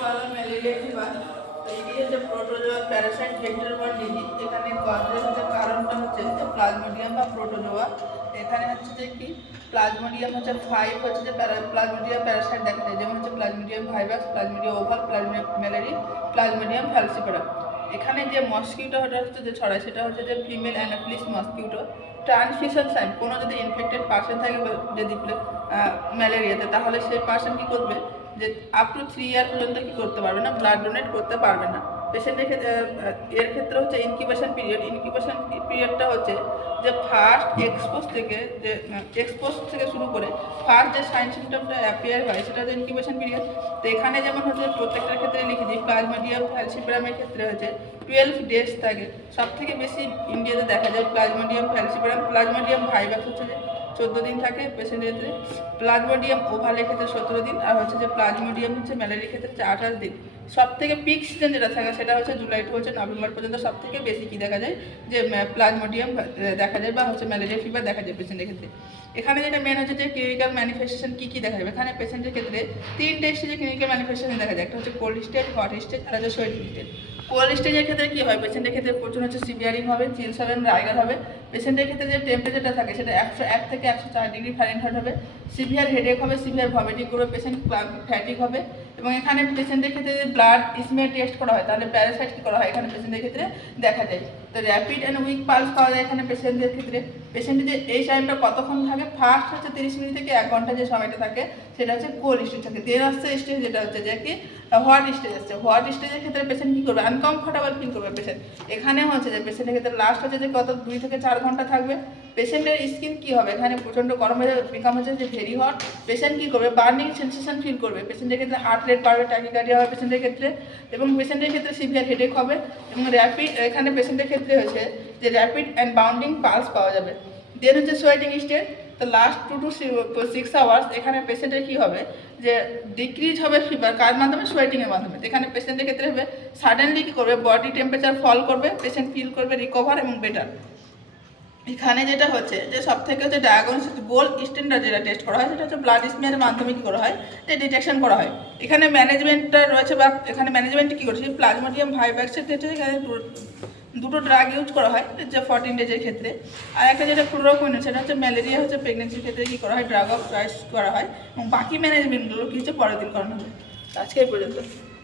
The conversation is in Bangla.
वाला ম্যালেরিয়া ফিভার এটি হচ্ছে protozoa Parasite vector borne disease. এখানে কজের হচ্ছে কারণটা হচ্ছে প্লাজমোডিয়াম বা প্রোটোজোয়া। এখানে হচ্ছে যে কি প্লাজমোডিয়াম হচ্ছে 5 হচ্ছে যে প্লাজমোডিয়াম প্যারাসাইট দেখা যায়, যেমন হচ্ছে plasmodium virus, plasmodium oval, plasmodium ম্যালেরি, plasmodium ফ্যালসিপারাম। এখানে যে মসকিউটোটা হচ্ছে যে ছড়ায় সেটা হচ্ছে যে ফিমেল অ্যানাফিলিস মসকিউটো। ট্রান্সমিশন সাইন কোনো যদি ইনফেক্টেড পার্সন থাকে যদি ম্যালেরিয়াতে, তাহলে সেই পার্সন কী করবে যে আপ টু 3 ইয়ার পর্যন্ত কী করতে পারবে না, ব্লাড ডোনেট করতে পারবে না। পেশেন্টের ক্ষেত্রে এর ক্ষেত্রে হচ্ছে ইনকিউবেশন পিরিয়ডটা হচ্ছে যে ফার্স্ট এক্সপোজ থেকে শুরু করে ফার্স্ট যে সাইন সিমটমটা অ্যাপিয়ার হয় সেটা হচ্ছে ইনকিউবেশন পিরিয়ড। তো এখানে যেমন হচ্ছে প্রত্যেকটার ক্ষেত্রে লিখেছি প্লাজমোডিয়াম ফ্যালসিপারামের ক্ষেত্রে হচ্ছে 12 ডেজ থাকে। সব থেকে বেশি ইন্ডিয়াতে দেখা যায় প্লাজমোডিয়াম ফ্যালসিপারাম। প্লাজমোডিয়াম ভাইরাস হচ্ছে যে 14 দিন থাকে পেশেন্টের ক্ষেত্রে, প্লাজমোডিয়াম ওভালের ক্ষেত্রে 17 দিন, আর হচ্ছে যে প্লাজমোডিয়াম হচ্ছে ম্যালেরিয়ার ক্ষেত্রে 28 দিন। সব থেকে পিক সিজন যেটা থাকে সেটা হচ্ছে জুলাই টু হচ্ছে নভেম্বর পর্যন্ত সব থেকে বেশি কী দেখা যায় যে প্লাজমোডিয়াম দেখা যায় বা হচ্ছে ম্যালেরিয়া ফিভার দেখা যায় পেশেন্টের ক্ষেত্রে। এখানে যেটা মেন হচ্ছে যে ক্লিনিক্যাল ম্যানিফেস্টেশন কী দেখা যাবে, এখানে পেশেন্টের ক্ষেত্রে 3টে স্টেজে ক্লিনিক্যাল ম্যানিফেস্টেশন দেখা যায়। একটা হচ্ছে কোল্ড স্টেজ, হট স্টেজ আর হচ্ছে সোয়েটিং স্টেজ। কোল্ড স্টেজের ক্ষেত্রে কী হয়, পেশেন্টের ক্ষেত্রে প্রচুর হচ্ছে সিভিয়ারিং হবে, চিলস হবে, রাইগার হবে। পেশেন্টের ক্ষেত্রে যে টেম্পারেচারটা থাকে সেটা 101 থেকে 104 ডিগ্রি ফারেনহাইট হবে। সিভিয়ার হেডেক হবে, সিভিয়ার ভমিটিং করবে, পেশেন্ট ফ্যাটিক হবে। এবং এখানে পেশেন্টের ক্ষেত্রে যে ব্লাড স্মেল টেস্ট করা হয় তাহলে প্যারাসাইট কী করা হয় এখানে পেশেন্টের ক্ষেত্রে দেখা যায়। তো র্যাপিড অ্যান্ড উইক পালস পাওয়া যায় এখানে পেশেন্টদের ক্ষেত্রে। পেশেন্টের যে এই টাইমটা কতক্ষণ থাকে, ফার্স্ট হচ্ছে 30 মিনিট থেকে 1 ঘন্টা যে সময়টা থাকে সেটা হচ্ছে কোল্ড স্টেজ থাকে। দেন আসছে স্টেজ যেটা হচ্ছে যে কি হোয়াট স্টেজ আসছে। হোয়াট স্টেজের ক্ষেত্রে পেশেন্ট কী করবে, আনকমফর্টেবল ফিল করবে পেশেন্ট। এখানেও হচ্ছে যে পেশেন্টের ক্ষেত্রে লাস্ট হচ্ছে যে কত 2 থেকে 4 ঘন্টা থাকবে। পেশেন্টের স্কিন কী হবে, এখানে প্রচণ্ড গরম হয়ে যাবে, বিকাম হচ্ছে যে ভেরি হট। পেশেন্ট কী করবে, বার্নিং সেন্সেশন ফিল করবে। পেশেন্টের ক্ষেত্রে হার্ট রেট বাড়বে, ট্যাকিকার্ডিয়া হবে পেশেন্টের ক্ষেত্রে। এবং পেশেন্টের ক্ষেত্রে সিভিয়ার হেডেক হবে। এবং র্যাপিড এখানে পেশেন্টের ক্ষেত্রে হচ্ছে যে র্যাপিড অ্যান্ড বাউন্ডিং পালস পাওয়া যাবে। দেন হচ্ছে সোয়েটিং স্টেজ। তো লাস্ট 2 to 6 আওয়ার্স এখানে পেশেন্টের কী হবে যে ডিক্রিজ হবে ফিভার, কার মাধ্যমে, সোয়েটিংয়ের মাধ্যমে। এখানে পেশেন্টের ক্ষেত্রে হবে সাডেনলি কী করবে, বডি টেম্পারেচার ফল করবে, পেশেন্ট ফিল করবে রিকভার এবং বেটার। এখানে যেটা হচ্ছে যে সব থেকে হচ্ছে ডায়াগনোসিস গোল্ড স্ট্যান্ডার্ড যেটা টেস্ট করা হয় সেটা হচ্ছে ব্লাড স্মিয়ারের মাধ্যমে কী করা হয় যে ডিটেকশন করা হয়। এখানে ম্যানেজমেন্টটা রয়েছে বা এখানে ম্যানেজমেন্টে কী করছে, প্লাজমোডিয়াম ভাইরাসের ক্ষেত্রে এখানে দুটো ড্রাগ ইউজ করা হয় যে 14 ডেজের ক্ষেত্রে। আর একটা যেটা ক্লোরোকুইন সেটা হচ্ছে ম্যালেরিয়া হচ্ছে প্রেগনেন্সির ক্ষেত্রে কী করা হয়, ড্রাগ অফ চয়েস করা হয়। এবং বাকি ম্যানেজমেন্টগুলো কী হচ্ছে পরের দিন করানো হবে। আজকে এই পর্যন্ত।